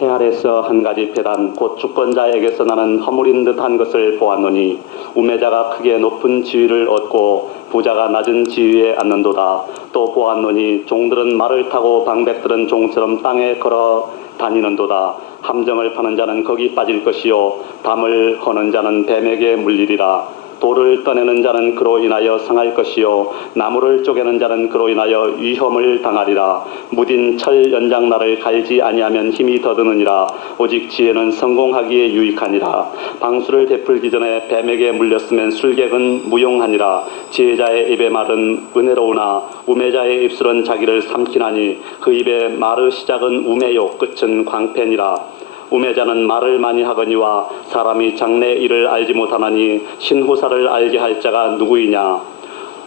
해 아래서 한 가지 배단 곧 주권자에게서 나는 허물인 듯한 것을 보았노니 우매자가 크게 높은 지위를 얻고 부자가 낮은 지위에 앉는도다. 또 보았노니 종들은 말을 타고 방백들은 종처럼 땅에 걸어 다니는도다. 함정을 파는 자는 거기 빠질 것이요 담을 허는 자는 뱀에게 물리리라. 돌을 떠내는 자는 그로 인하여 상할 것이요 나무를 쪼개는 자는 그로 인하여 위험을 당하리라. 무딘 철 연장날을 갈지 아니하면 힘이 더드느니라. 오직 지혜는 성공하기에 유익하니라. 방수를 베풀기 전에 뱀에게 물렸으면 술객은 무용하니라. 지혜자의 입의 말은 은혜로우나 우매자의 입술은 자기를 삼키나니 그 입의 말의 시작은 우매요 끝은 광패니라. 우매자는 말을 많이 하거니와 사람이 장래 일을 알지 못하나니 신후사를 알게 할 자가 누구이냐.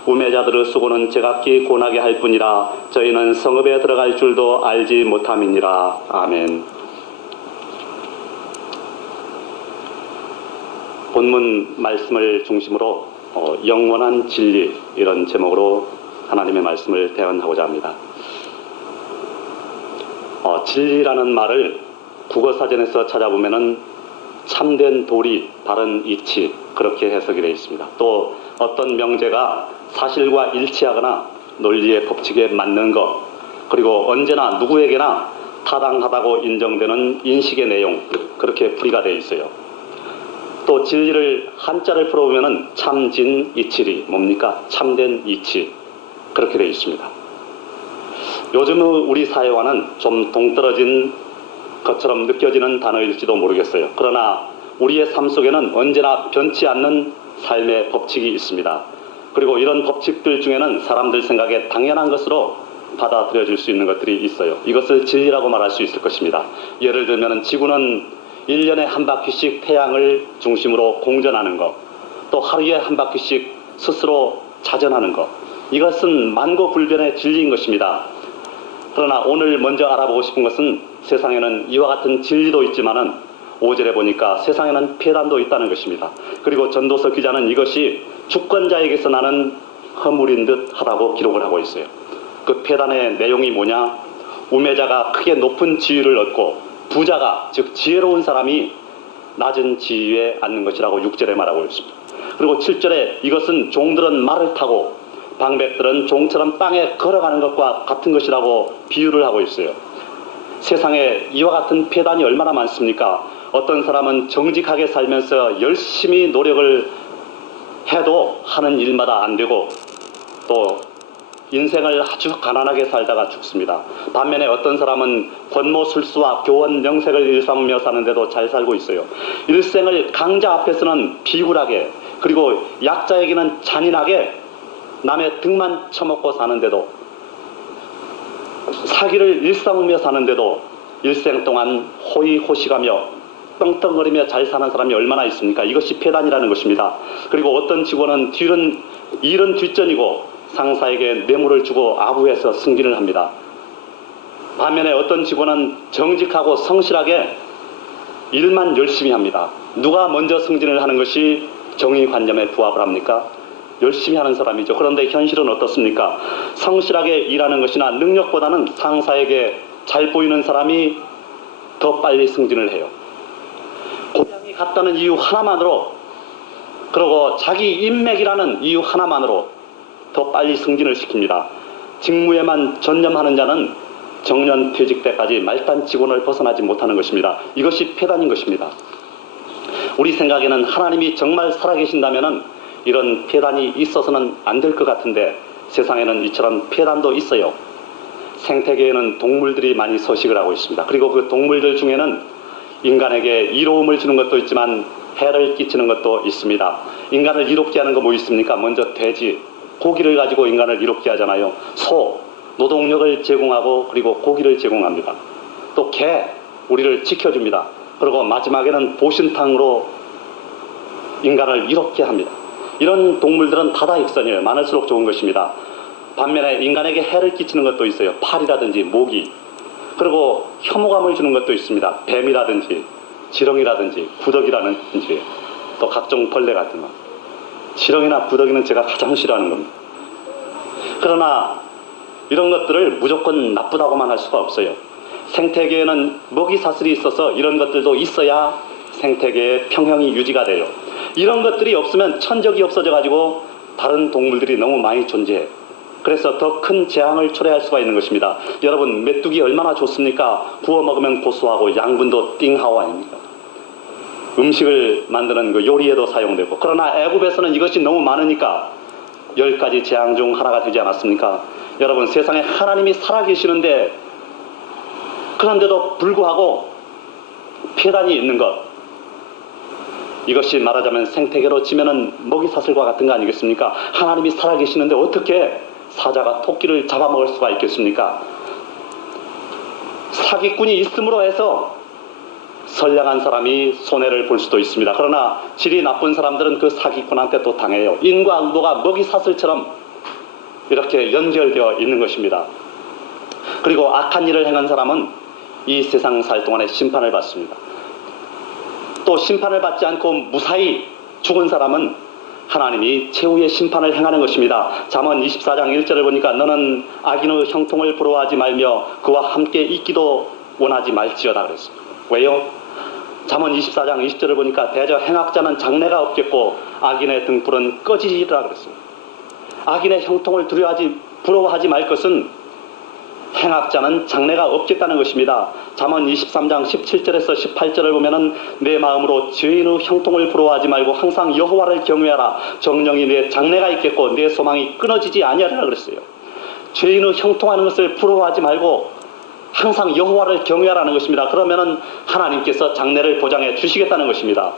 우매자들의 수고는 제각기 고나게 할 뿐이라 저희는 성읍에 들어갈 줄도 알지 못함이니라. 아멘. 본문 말씀을 중심으로 영원한 진리 이런 제목으로 하나님의 말씀을 대언하고자 합니다. 진리라는 말을 국어사전에서 찾아보면은 참된 도리, 바른 이치 그렇게 해석이 되어 있습니다. 또 어떤 명제가 사실과 일치하거나 논리의 법칙에 맞는 것, 그리고 언제나 누구에게나 타당하다고 인정되는 인식의 내용 그렇게 풀이가 되어 있어요. 또 진리를 한자를 풀어보면은 참진 이치리 뭡니까? 참된 이치 그렇게 되어 있습니다. 요즘 우리 사회와는 좀 동떨어진 것처럼 느껴지는 단어일지도 모르겠어요. 그러나 우리의 삶 속에는 언제나 변치 않는 삶의 법칙이 있습니다. 그리고 이런 법칙들 중에는 사람들 생각에 당연한 것으로 받아들여질 수 있는 것들이 있어요. 이것을 진리라고 말할 수 있을 것입니다. 예를 들면 지구는 1년에 한 바퀴씩 태양을 중심으로 공전하는 것, 또 하루에 한 바퀴씩 스스로 자전하는 것, 이것은 만고불변의 진리인 것입니다. 그러나 오늘 먼저 알아보고 싶은 것은 세상에는 이와 같은 진리도 있지만은 5절에 보니까 세상에는 폐단도 있다는 것입니다. 그리고 전도서 기자는 이것이 주권자에게서 나는 허물인 듯 하다고 기록을 하고 있어요. 그 폐단의 내용이 뭐냐? 우매자가 크게 높은 지위를 얻고 부자가 즉 지혜로운 사람이 낮은 지위에 앉는 것이라고 6절에 말하고 있습니다. 그리고 7절에 이것은 종들은 말을 타고 방백들은 종처럼 땅에 걸어가는 것과 같은 것이라고 비유를 하고 있어요. 세상에 이와 같은 폐단이 얼마나 많습니까? 어떤 사람은 정직하게 살면서 열심히 노력을 해도 하는 일마다 안 되고 또 인생을 아주 가난하게 살다가 죽습니다. 반면에 어떤 사람은 권모술수와 교원 명색을 일삼으며 사는데도 잘 살고 있어요. 일생을 강자 앞에서는 비굴하게 그리고 약자에게는 잔인하게 남의 등만 쳐먹고 사는데도 사기를 일삼으며 사는데도 일생 동안 호의호식하며 떵떵거리며 잘 사는 사람이 얼마나 있습니까? 이것이 폐단이라는 것입니다. 그리고 어떤 직원은 일은 뒷전이고 상사에게 뇌물을 주고 아부해서 승진을 합니다. 반면에 어떤 직원은 정직하고 성실하게 일만 열심히 합니다. 누가 먼저 승진을 하는 것이 정의관념에 부합을 합니까? 열심히 하는 사람이죠. 그런데 현실은 어떻습니까? 성실하게 일하는 것이나 능력보다는 상사에게 잘 보이는 사람이 더 빨리 승진을 해요. 고향이 같다는 이유 하나만으로, 그리고 자기 인맥이라는 이유 하나만으로 더 빨리 승진을 시킵니다. 직무에만 전념하는 자는 정년 퇴직 때까지 말단 직원을 벗어나지 못하는 것입니다. 이것이 폐단인 것입니다. 우리 생각에는 하나님이 정말 살아계신다면 이런 폐단이 있어서는 안 될 것 같은데 세상에는 이처럼 폐단도 있어요. 생태계에는 동물들이 많이 서식을 하고 있습니다. 그리고 그 동물들 중에는 인간에게 이로움을 주는 것도 있지만 해를 끼치는 것도 있습니다. 인간을 이롭게 하는 거 뭐 있습니까? 먼저 돼지, 고기를 가지고 인간을 이롭게 하잖아요. 소, 노동력을 제공하고 그리고 고기를 제공합니다. 또 개, 우리를 지켜줍니다. 그리고 마지막에는 보신탕으로 인간을 이롭게 합니다. 이런 동물들은 다다익선이에요. 많을수록 좋은 것입니다. 반면에 인간에게 해를 끼치는 것도 있어요. 파리라든지 모기, 그리고 혐오감을 주는 것도 있습니다. 뱀이라든지 지렁이라든지 구더기라든지 또 각종 벌레 같은 것. 지렁이나 구더기는 제가 가장 싫어하는 겁니다. 그러나 이런 것들을 무조건 나쁘다고만 할 수가 없어요. 생태계에는 먹이 사슬이 있어서 이런 것들도 있어야 생태계의 평형이 유지가 돼요. 이런 것들이 없으면 천적이 없어져 가지고 다른 동물들이 너무 많이 존재해요. 그래서 더 큰 재앙을 초래할 수가 있는 것입니다. 여러분, 메뚜기 얼마나 좋습니까? 구워 먹으면 고소하고 양분도 띵하오 아닙니까? 음식을 만드는 그 요리에도 사용되고. 그러나 애굽에서는 이것이 너무 많으니까 10가지 재앙 중 하나가 되지 않았습니까? 여러분, 세상에 하나님이 살아계시는데 그런데도 불구하고 폐단이 있는 것, 이것이 말하자면 생태계로 치면은 먹이사슬과 같은 거 아니겠습니까? 하나님이 살아계시는데 어떻게 사자가 토끼를 잡아먹을 수가 있겠습니까? 사기꾼이 있음으로 해서 선량한 사람이 손해를 볼 수도 있습니다. 그러나 질이 나쁜 사람들은 그 사기꾼한테 또 당해요. 인과 응보가 먹이사슬처럼 이렇게 연결되어 있는 것입니다. 그리고 악한 일을 행한 사람은 이 세상 살 동안에 심판을 받습니다. 또 심판을 받지 않고 무사히 죽은 사람은 하나님이 최후의 심판을 행하는 것입니다. 잠언 24장 1절을 보니까 너는 악인의 형통을 부러워하지 말며 그와 함께 있기도 원하지 말지어다 그랬습니다. 왜요? 잠언 24장 20절을 보니까 대저 행악자는 장래가 없겠고 악인의 등불은 꺼지리라 그랬습니다. 악인의 형통을 부러워하지 말 것은 행악자는 장래가 없겠다는 것입니다. 잠언 23장 17절에서 18절을 보면은 내 마음으로 죄인의 형통을 부러워하지 말고 항상 여호와를 경외하라. 정령이 내 장래가 있겠고 내 소망이 끊어지지 아니하리라 그랬어요. 죄인의 형통하는 것을 부러워하지 말고 항상 여호와를 경외하라는 것입니다. 그러면은 하나님께서 장래를 보장해 주시겠다는 것입니다.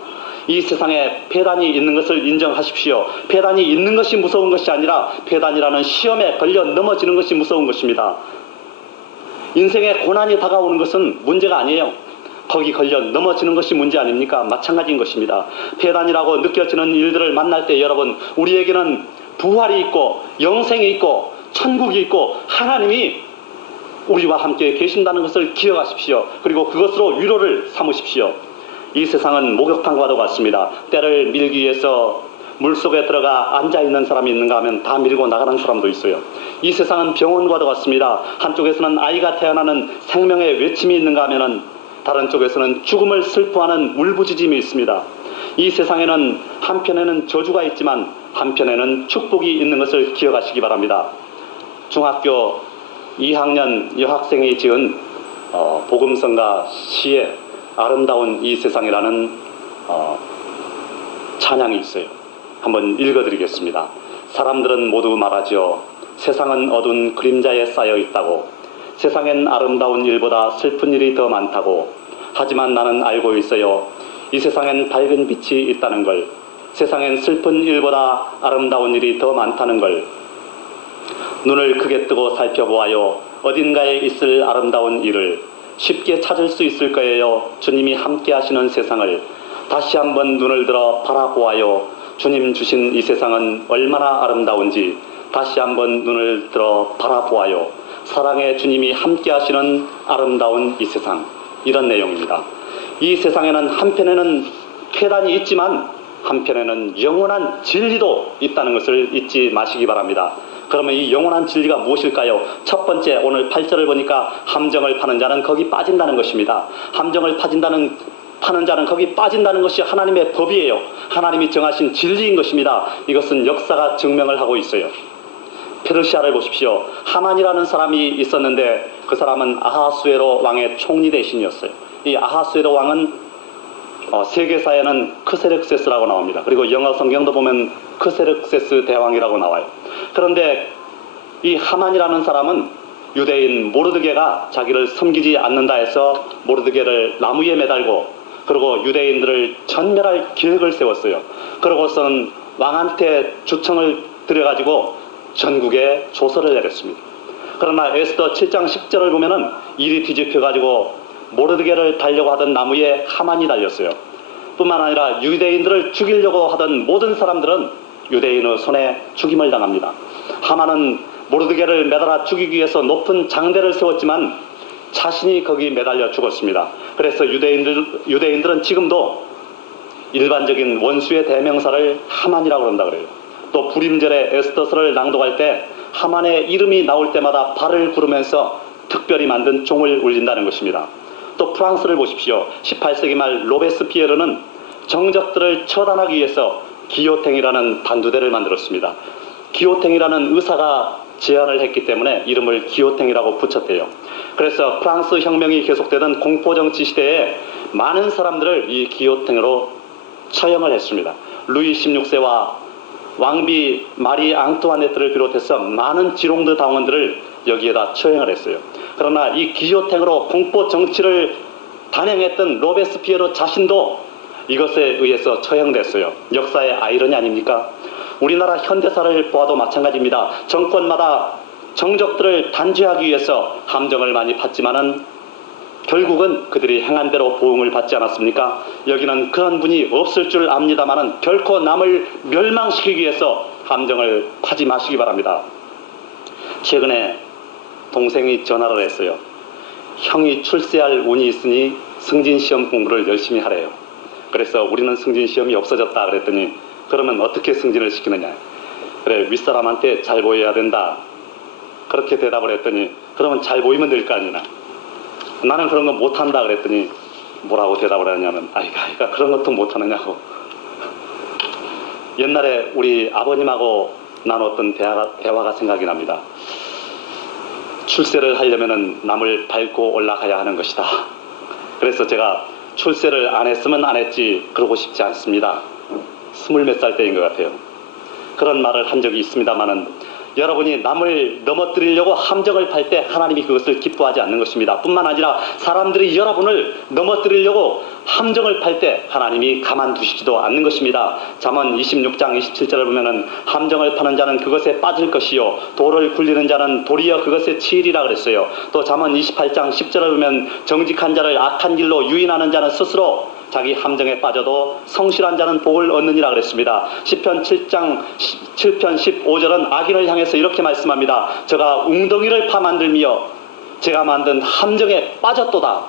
이 세상에 폐단이 있는 것을 인정하십시오. 폐단이 있는 것이 무서운 것이 아니라 폐단이라는 시험에 걸려 넘어지는 것이 무서운 것입니다. 인생에 고난이 다가오는 것은 문제가 아니에요. 거기 걸려 넘어지는 것이 문제 아닙니까? 마찬가지인 것입니다. 폐단이라고 느껴지는 일들을 만날 때 여러분, 우리에게는 부활이 있고 영생이 있고 천국이 있고 하나님이 우리와 함께 계신다는 것을 기억하십시오. 그리고 그것으로 위로를 삼으십시오. 이 세상은 목욕탕과도 같습니다. 때를 밀기 위해서 물속에 들어가 앉아있는 사람이 있는가 하면 다 밀고 나가는 사람도 있어요. 이 세상은 병원과도 같습니다. 한쪽에서는 아이가 태어나는 생명의 외침이 있는가 하면 다른 쪽에서는 죽음을 슬퍼하는 울부짖음이 있습니다. 이 세상에는 한편에는 저주가 있지만 한편에는 축복이 있는 것을 기억하시기 바랍니다. 중학교 2학년 여학생이 지은 복음성가 시에 아름다운 이 세상이라는 찬양이 있어요. 한번 읽어드리겠습니다. 사람들은 모두 말하지요. 세상은 어두운 그림자에 쌓여 있다고. 세상엔 아름다운 일보다 슬픈 일이 더 많다고. 하지만 나는 알고 있어요. 이 세상엔 밝은 빛이 있다는 걸. 세상엔 슬픈 일보다 아름다운 일이 더 많다는 걸. 눈을 크게 뜨고 살펴보아요. 어딘가에 있을 아름다운 일을 쉽게 찾을 수 있을 거예요. 주님이 함께 하시는 세상을 다시 한번 눈을 들어 바라보아요. 주님 주신 이 세상은 얼마나 아름다운지 다시 한번 눈을 들어 바라보아요. 사랑의 주님이 함께 하시는 아름다운 이 세상. 이런 내용입니다. 이 세상에는 한편에는 폐단이 있지만 한편에는 영원한 진리도 있다는 것을 잊지 마시기 바랍니다. 그러면 이 영원한 진리가 무엇일까요? 첫 번째, 오늘 8절을 보니까 함정을 파는 자는 거기 빠진다는 것입니다. 함정을 파는 자는 거기 빠진다는 것이 하나님의 법이에요. 하나님이 정하신 진리인 것입니다. 이것은 역사가 증명을 하고 있어요. 페르시아를 보십시오. 하만이라는 사람이 있었는데 그 사람은 아하수에로 왕의 총리 대신이었어요. 이 아하수에로 왕은 세계사에는 크세르크세스라고 나옵니다. 그리고 영어 성경도 보면 크세르크세스 대왕이라고 나와요. 그런데 이 하만이라는 사람은 유대인 모르드게가 자기를 섬기지 않는다 해서 모르드게를 나무에 매달고 그리고 유대인들을 전멸할 계획을 세웠어요. 그러고서는 왕한테 주청을 드려가지고 전국에 조서를 내렸습니다. 그러나 에스더 7장 10절을 보면은 일이 뒤집혀가지고 모르드게를 달려고 하던 나무에 하만이 달렸어요. 뿐만 아니라 유대인들을 죽이려고 하던 모든 사람들은 유대인의 손에 죽임을 당합니다. 하만은 모르드게를 매달아 죽이기 위해서 높은 장대를 세웠지만 자신이 거기 매달려 죽었습니다. 그래서 유대인들은 지금도 일반적인 원수의 대명사를 하만이라고 그런다 그래요. 또 불임절에 에스더서를 낭독할 때 하만의 이름이 나올 때마다 발을 구르면서 특별히 만든 종을 울린다는 것입니다. 또 프랑스를 보십시오. 18세기 말 로베스피에르는 정적들을 처단하기 위해서 기요탱이라는 단두대를 만들었습니다. 기요탱이라는 의사가 제안을 했기 때문에 이름을 기요탱이라고 붙였대요. 그래서 프랑스 혁명이 계속되던 공포정치 시대에 많은 사람들을 이 기요탱으로 처형을 했습니다. 루이 16세와 왕비 마리 앙투아네트를 비롯해서 많은 지롱드 당원들을 여기에다 처형을 했어요. 그러나 이 기요탱으로 공포정치를 단행했던 로베스피에르 자신도 이것에 의해서 처형됐어요. 역사의 아이러니 아닙니까? 우리나라 현대사를 보아도 마찬가지입니다. 정권마다 정적들을 단죄하기 위해서 함정을 많이 팠지만은 결국은 그들이 행한 대로 보응을 받지 않았습니까? 여기는 그런 분이 없을 줄 압니다만은 결코 남을 멸망시키기 위해서 함정을 파지 마시기 바랍니다. 최근에 동생이 전화를 했어요. 형이 출세할 운이 있으니 승진시험 공부를 열심히 하래요. 그래서 우리는 승진시험이 없어졌다 그랬더니 그러면 어떻게 승진을 시키느냐. 그래, 윗사람한테 잘 보여야 된다. 그렇게 대답을 했더니 그러면 잘 보이면 될 거 아니냐. 나는 그런 거 못한다 그랬더니 뭐라고 대답을 하냐면 아이가 그런 것도 못하느냐고. 옛날에 우리 아버님하고 나눴던 대화가 생각이 납니다. 출세를 하려면 남을 밟고 올라가야 하는 것이다. 그래서 제가 출세를 안 했으면 안 했지 그러고 싶지 않습니다. 20몇 살 때인 것 같아요. 그런 말을 한 적이 있습니다만은 여러분이 남을 넘어뜨리려고 함정을 팔 때 하나님이 그것을 기뻐하지 않는 것입니다. 뿐만 아니라 사람들이 여러분을 넘어뜨리려고 함정을 팔 때 하나님이 가만두시지도 않는 것입니다. 잠언 26장 27절을 보면은 함정을 파는 자는 그것에 빠질 것이요 돌을 굴리는 자는 도리어 그것에 치이리라 그랬어요. 또 잠언 28장 10절을 보면 정직한 자를 악한 길로 유인하는 자는 스스로 자기 함정에 빠져도 성실한 자는 복을 얻느니라 그랬습니다. 시편 7편 15절은 악인을 향해서 이렇게 말씀합니다. 저가 웅덩이를 파만들며 제가 만든 함정에 빠졌도다.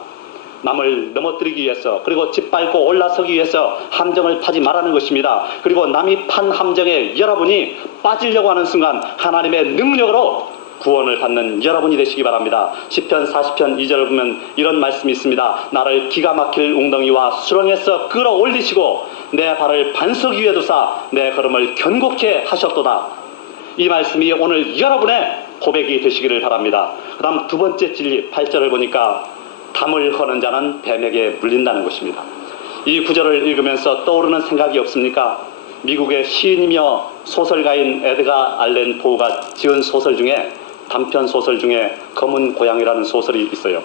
남을 넘어뜨리기 위해서 그리고 짓밟고 올라서기 위해서 함정을 파지 말라는 것입니다. 그리고 남이 판 함정에 여러분이 빠지려고 하는 순간 하나님의 능력으로 구원을 받는 여러분이 되시기 바랍니다. 시편 40편 2절을 보면 이런 말씀이 있습니다. 나를 기가 막힐 웅덩이와 수렁에서 끌어올리시고 내 발을 반석 위에 두사 내 걸음을 견고케 하셨도다. 이 말씀이 오늘 여러분의 고백이 되시기를 바랍니다. 그 다음 두 번째 진리 8절을 보니까 담을 허는 자는 뱀에게 물린다는 것입니다. 이 구절을 읽으면서 떠오르는 생각이 없습니까? 미국의 시인이며 소설가인 에드가 알렌 포우가 지은 소설 중에 단편 소설 중에 검은 고양이라는 소설이 있어요.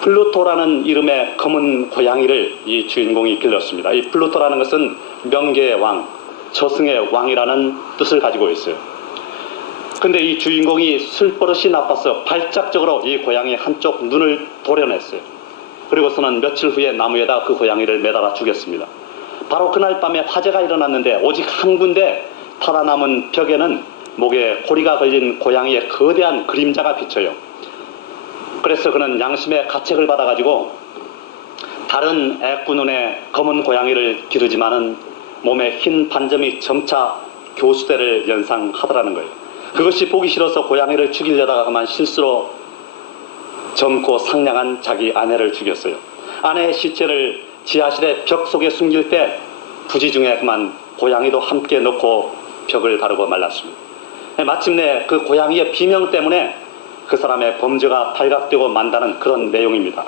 플루토라는 이름의 검은 고양이를 이 주인공이 길렀습니다. 이 플루토라는 것은 명계의 왕, 저승의 왕이라는 뜻을 가지고 있어요. 근데 이 주인공이 술버릇이 나빠서 발작적으로 이 고양이 한쪽 눈을 도려냈어요. 그리고서는 며칠 후에 나무에다 그 고양이를 매달아 죽였습니다. 바로 그날 밤에 화재가 일어났는데 오직 한 군데 살아남은 벽에는 목에 고리가 걸린 고양이의 거대한 그림자가 비쳐요. 그래서 그는 양심의 가책을 받아가지고 다른 애꾸눈의 검은 고양이를 기르지만은 몸에 흰 반점이 점차 교수대를 연상하더라는 거예요. 그것이 보기 싫어서 고양이를 죽이려다가 그만 실수로 젊고 상냥한 자기 아내를 죽였어요. 아내의 시체를 지하실의 벽 속에 숨길 때 부지 중에 그만 고양이도 함께 넣고 벽을 가르고 말랐습니다. 마침내 그 고양이의 비명 때문에 그 사람의 범죄가 발각되고 만다는 그런 내용입니다.